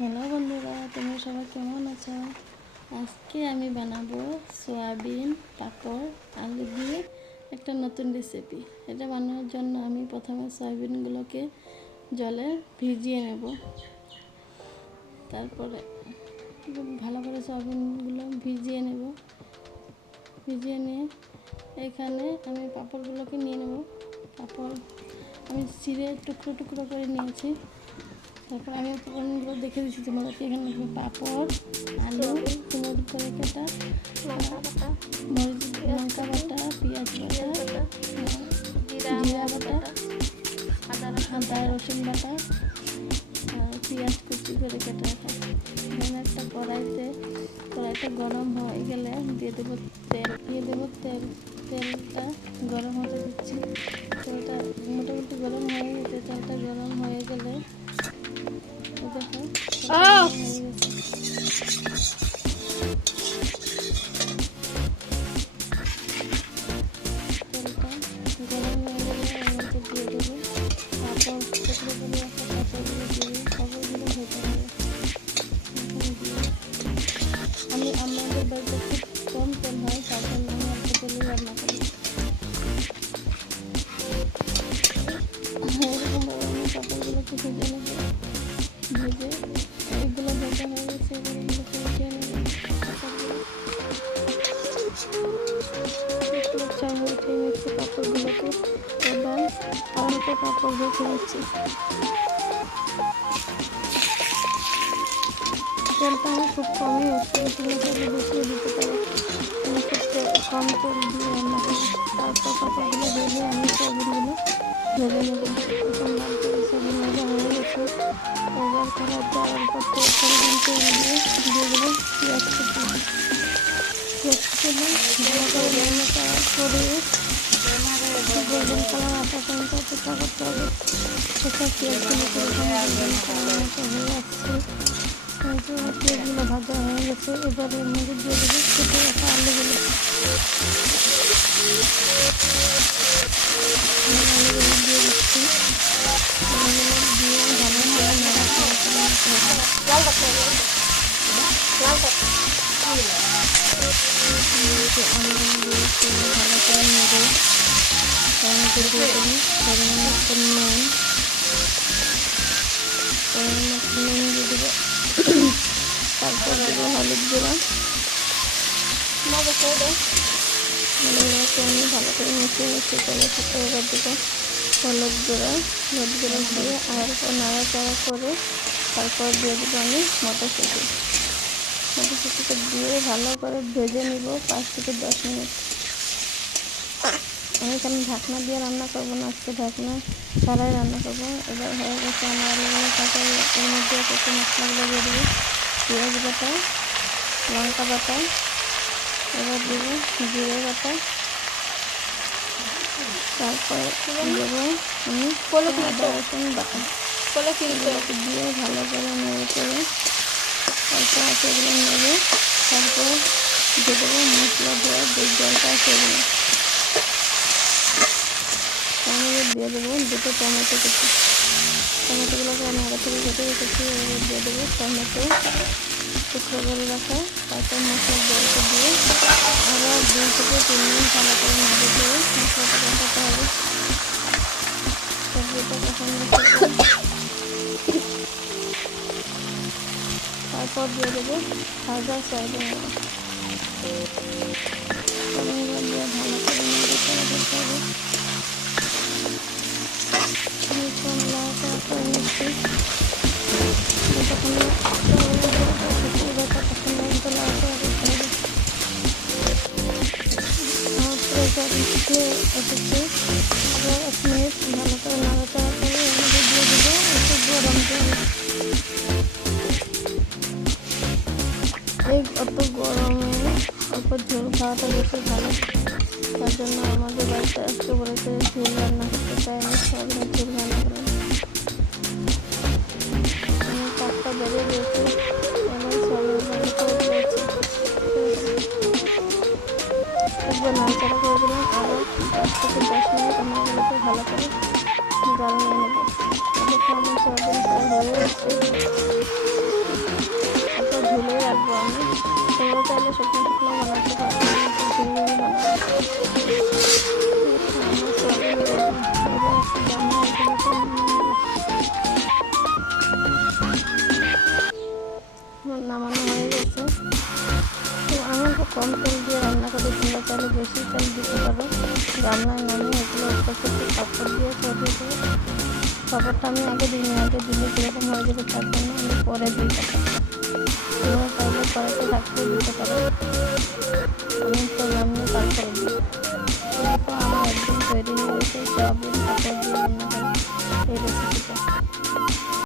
Hello বন্ধুরা, তোমরা সবাই কেমন আছো? আজকে আমি বানাবো সয়াবিন পাঁপড় আলু দিয়ে একটা নতুন রেসিপি। এটা বানানোর জন্য আমি প্রথমে সয়াবিনগুলোকে জলে ভিজিয়ে নেব। তারপরে ভালো করে সয়াবিনগুলো ভিজিয়ে নেব। ভিজিয়ে নিয়ে এখানে আমি পাঁপড়গুলোকে নিয়ে নেব। পাঁপড় আমি ছিঁড়ে টুকরো টুকরো করে নিয়েছি। তারপর আমি উপকরণগুলো দেখে দিচ্ছি তোমাদেরকে। এখানে পাঁপড়, আলু, কুমড়ো করে কাটা, মরিচ, লঙ্কা বাটা, পেঁয়াজ বাটা, জিরা বাটা, আদা রসুন বাটা, আর পেঁয়াজ কুচি করে কেটে রাখা। এখানে একটা কড়াইটা গরম হয়ে গেলে দিয়ে দেবো তেলটা গরম হতে দিচ্ছি। তেলটা মোটামুটি গরম হয়ে গেছে। তেলটা গরম হয়ে গেলে দেখো হয়ে গেছে। তেলটা গরম হয়ে গেলে এর মধ্যে দিয়ে দেবো পাঁপড়, টুকরো করে একটা পাঁপড়গুলো দিয়ে পাঁপড়গুলো ভেজে নেবো। আমি আমাদের বাড়িতে খুব কম তেল হয়, তার জন্য আমি অল্প তেলেই রান্না করি। এরকমভাবে আমি পাঁপড়গুলোকে ভেজে নেবো। ভেজে এগুলো ভাজা হয়ে গেছে, এগুলোকে উঠিয়ে নেবো। আমি উঠিয়ে নিচ্ছি পাঁপড়গুলোকে। এবার অল্প পাঁপড় ভেজে নিচ্ছি। তেলটা আমি খুব কমই ইউজ করি, তুমি তেল বেশিও দিতে পারো। আমি খুব কম তেল দিয়ে রান্না করি। তারপর পাঁপড়গুলো ভেজে আমি সয়াবিনগুলো ভেজে নেব। এখন লাল করে সয়াবিন ভাজা হয়ে গেছে। এবার কড়াইতে অল্প পরিমাণ তেল দিয়ে দেবো পেঁয়াজ কুচি। ভালো করে নেড়ে করে গোল্ডেন কালার আসা পর্যন্ত অপেক্ষা করতে হবে। সেসব পেঁয়াজগুলো গোল্ডেন কালার হয়ে আসছে। পেঁয়াজগুলো ভাজা হয়ে গেছে। এবার এর মধ্যে দিয়ে দেবো কেটে রাখা আলুগুলো। আলুগুলো দিয়ে দিচ্ছি। আলুগুলো দিয়ে ভালো করে নাড়াচাড়া করে নিতে হবে। ভালো করে নেড়ে দিয়ে দেবো পরিমাণ মতো নুন, দিয়ে দেবো। তারপর দেবো হলুদ গুঁড়া। আলুগুলোকে আমি ভালো করে মিশিয়ে চলে থাকতে। এবার দেবো হলুদ গুঁড়া দিয়ে আর নাড়াচাড়া করে তারপর দিয়ে দেবো আমি মটরশুঁটিকে দিয়ে ভালো করে ভেজে নিব 5 থেকে 10 মিনিট। আমি এখানে ঢাকনা দিয়ে রান্না করবো না, আজকে ঢাকনা ছাড়াই রান্না করবো। এবার হয়ে গেছে আমার আলুগুলো কাঁচা। এর মধ্যে একটু মশলাগুলো দিয়ে দেবো পেঁয়াজ বাটা, লঙ্কা বাটা, এবার দেবো জিরে বাটা, তারপর দেবো আমি আদা রসুন বাটা। দিয়ে ভালো করে নেড়ে চেড়ে তারপর সেগুলো নেড়ে তারপর দিয়ে দেবো মশলা দেওয়া যে জলটা সেগুলো দিয়ে দেবো দুটো টমেটো কুচি। টমেটোগুলোকে আমি আগে থেকে কেটে রেখেছি। এবার দিয়ে দেবো টমেটো টুকরো করে রাখা। তারপর মশলার জলটা দিয়ে আবার 2 থেকে 3 মিনিট ভালো করে নেড়ে দিয়ে মশলাটা কষাতে হবে। সবজিটা কষানোর পরে তারপর দিয়ে দেবো ভাজা সয়াবিনগুলো। সয়াবিনগুলো দিয়ে ভালো করে নেড়ে চেড়ে দিতে হবে। নাড়াচাড়া করে নিচ্ছি। যতক্ষণ নাড়াচাড়া করতে হবে। প্রেসার ফুটে এসেছে। আবার 1 মিনিট ভালো করে নাড়াচাড়া করে এর মধ্যে দিয়ে দেবো একটু গরম জল। এই অত গরমে অল্প ঝোল খাওয়াটা বেশি ভালো। তার জন্য আমাদের বাড়িতে আজকে বলেছে ঝোল রান্না করতে চাই। আমি সয়াবিনের ঝোল রান্না করলাম। আমি 4টা বেড়ে দিয়েছি। এবার সয়াবিন করে দিয়েছি। একবার নাড়াচাড়া করে দিলাম। আরও 5 থেকে 10 মিনিট আমি এগুলোকে ভালো করে জাল নিয়ে নেব। দেখো আমার সয়াবিন প্রায় হয়ে গেছে। চাইলে শুকনো শুকনো বানাতে পারো, ঝুড়ি বানাতে নামানো হয়ে গেছে। তো আমি একটু কম তেল দিয়ে রান্না করি, তোমরা চাইলে বেশি তেল দিতে পারো। গামলায় নামিয়ে এগুলো উপর থেকে পাঁপড় দিয়ে ছড়িয়ে দেবো। পাঁপড়টা আমি আগে দিই, আগে দিলে কীরকম হয়ে যাবে তার জন্য আমি পরে দিই পাঁপড়টা। তোমরা চাইলে কড়াইতে থাকতেও দিতে পারো, আমি তো নামিয়ে তারপরে দিই। তো আমার একদম তৈরি হয়ে গেছে সয়াবিন পাঁপড় দিয়ে রান্না করা এই রেসিপিটা।